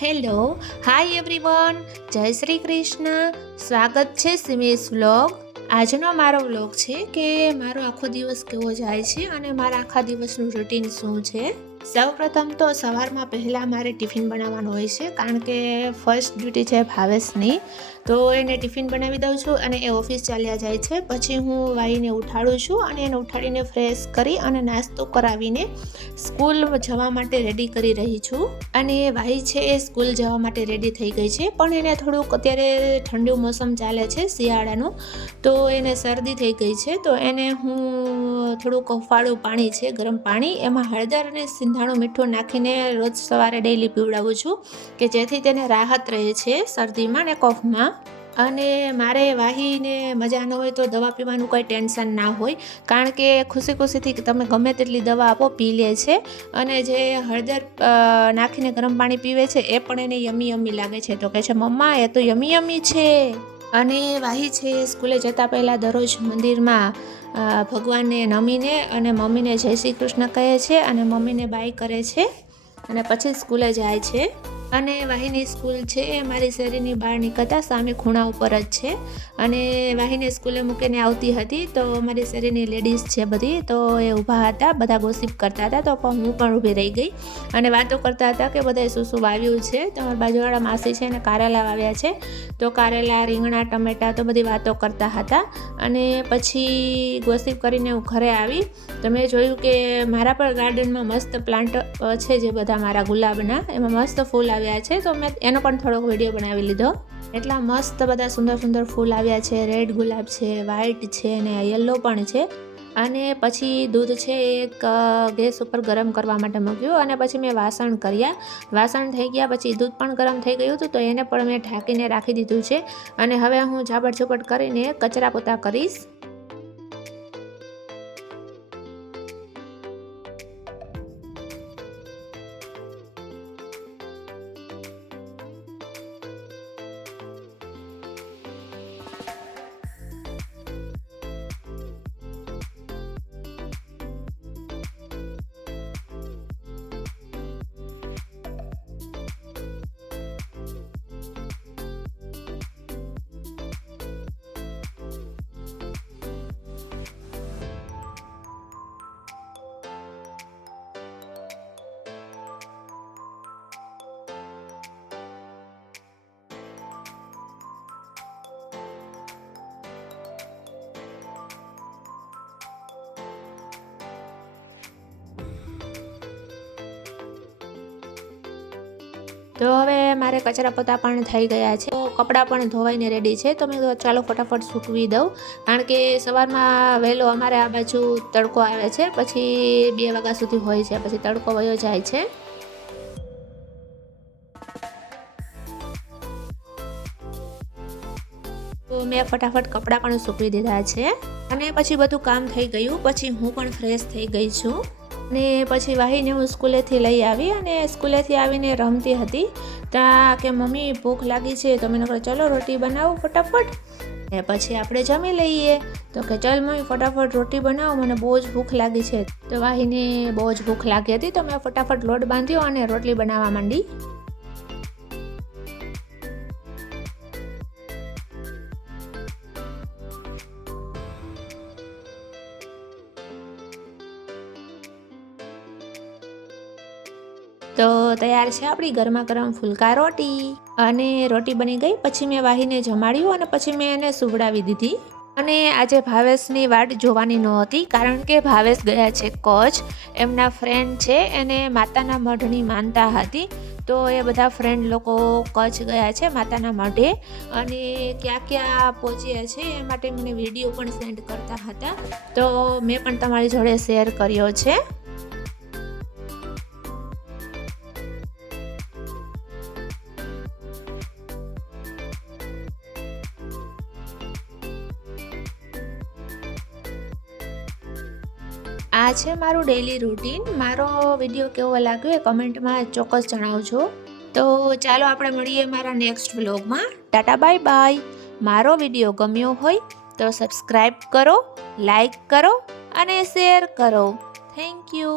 Hello, hi everyone, જય શ્રી કૃષ્ણ. સ્વાગત છે સિમેશ વ્લોગ. આજનો મારો વ્લોગ છે કે મારો આખો દિવસ કેવો જાય છે અને મારા આખા દિવસનું રૂટીન શું છે. સૌપ્રથમ તો સવારમાં પહેલાં મારે ટિફિન બનાવવાનું હોય છે, કારણ કે ફર્સ્ટ ડ્યુટી છે ભાવેશની, તો એને ટિફિન બનાવી દઉં છું અને એ ઓફિસ ચાલ્યા જાય છે. પછી હું વાઈને ઉઠાડું છું અને એને ઉઠાડીને ફ્રેશ કરી અને નાસ્તો કરાવીને સ્કૂલ જવા માટે રેડી કરી રહી છું. અને વાઈ છે એ સ્કૂલ જવા માટે રેડી થઈ ગઈ છે, પણ એને થોડુંક અત્યારે ઠંડુ મોસમ ચાલે છે શિયાળાનું, તો એને શરદી થઈ ગઈ છે. તો એને હું થોડુંક હૂંફાળું પાણી છે, ગરમ પાણી, એમાં હળદર અને સિંધાણું મીઠું નાખીને રોજ સવારે ડેઈલી પીવડાવું છું, કે જેથી તેને રાહત રહે છે શરદીમાં ને કફમાં. અને મારે વાહીને મજા ન હોય તો દવા પીવાનું કોઈ ટેન્શન ના હોય, કારણ કે ખુશી ખુશીથી તમે ગમે તેટલી દવા આપો પી લે છે. અને જે હળદર નાખીને ગરમ પાણી પીવે છે એ પણ એને યમી યમી લાગે છે, તો કહે છે મમ્મા એ તો યમી યમી છે. અને વાહી છે સ્કૂલે જતાં પહેલાં દરરોજ મંદિરમાં ભગવાનને નમીને અને મમ્મીને જય શ્રી કૃષ્ણ કહે છે અને મમ્મીને બાય કરે છે અને પછી સ્કૂલે જાય છે. અને વાહીની સ્કૂલ છે એ મારી શેરીની બહાર નીકળતા સામે ખૂણા ઉપર જ છે. અને વાહીને સ્કૂલે મૂકીને આવતી હતી, તો મારી શેરીની લેડીઝ છે બધી, તો એ ઊભા હતા, બધા ગોસિપ કરતા હતા, તો હું પણ ઊભી રહી ગઈ અને વાતો કરતા હતા કે બધાએ શું શું વાવ્યું છે. તો મારા બાજુવાળા માસી છે ને કારેલા વાવ્યા છે, તો કારેલા, રીંગણા, ટમેટા, તો બધી વાતો કરતા હતા. અને પછી ગોસિપ કરીને હું ઘરે આવી, તો મેં જોયું કે મારા પણ ગાર્ડનમાં મસ્ત પ્લાન્ટ છે, જે બધા મારા ગુલાબના, એમાં મસ્ત ફૂલ આવ્યા છે, તો મેં એનો પણ થોડોક વિડીયો બનાવી લીધો. એટલા મસ્ત બધા સુંદર સુંદર ફૂલ આવ્યા છે, રેડ ગુલાબ છે, વ્હાઈટ છે અને યલો પણ છે. અને પછી દૂધ છે એક ગેસ ઉપર ગરમ કરવા માટે મૂક્યું અને પછી મેં વાસણ કર્યા. વાસણ થઈ ગયા પછી દૂધ પણ ગરમ થઈ ગયું હતું, તો એને પણ મેં ઢાંકીને રાખી દીધું છે. અને હવે હું ઝાપટ ઝૂપટ કરીને કચરા પોતા કરીશ. તો હવે મારે કચરા પોતા પણ થઈ ગયા છે, તો કપડાં પણ ધોવાઈને રેડી છે. તો મેં ચાલો ફટાફટ સૂકવી દઉં, કારણ કે સવારમાં વહેલો અમારે આ બાજુ તડકો આવે છે, પછી 2 વાગ્યા સુધી હોય છે, પછી તડકો વયો જાય છે. તો મેં ફટાફટ કપડાં પણ સૂકવી દીધા છે અને પછી બધું કામ થઈ ગયું. પછી હું પણ ફ્રેશ થઈ ગઈ છું અને પછી વાહીને હું સ્કૂલેથી લઈ આવી અને સ્કૂલેથી આવીને રમતી હતી. ત્યાં કે મમ્મી ભૂખ લાગી છે, તો મેં કહ્યું ચલો રોટી બનાવો ફટાફટ, ને પછી આપણે જમી લઈએ. તો કે ચાલ મમ્મી ફટાફટ રોટી બનાવો, મને બહુ જ ભૂખ લાગી છે. તો વાહીને બહુ જ ભૂખ લાગી હતી, તો મેં ફટાફટ લોટ બાંધ્યો અને રોટલી બનાવવા માંડી. તો તૈયાર છે આપણી ગરમા ગરમ ફુલકા રોટી. અને રોટી બની ગઈ પછી મેં વાહીને જમાડ્યું અને પછી મેં એને સુવડાવી દીધી. અને આજે ભાવેશની વાટ જોવાની નહોતી, કારણ કે ભાવેશ ગયા છે કચ્છ. એમના ફ્રેન્ડ છે એને માતાના મઢની માનતા હતી, તો એ બધા ફ્રેન્ડ લોકો કચ્છ ગયા છે માતાના મઢે. અને ક્યાં ક્યાં પહોંચ્યા છે એ માટે મને વિડીયો પણ સેન્ડ કરતા હતા, તો મેં પણ તમારી જોડે શેર કર્યો છે. આ છે મારું ડેઈલી રૂટીન. મારો વિડીયો કેવો લાગ્યો એ કમેન્ટમાં ચોક્કસ જણાવજો. તો ચાલો આપણે મળીએ મારા નેક્સ્ટ વ્લોગમાં. Tata bye bye. મારો વિડીયો ગમ્યો હોય તો સબસ્ક્રાઈબ કરો, લાઈક કરો અને શેર કરો. Thank you.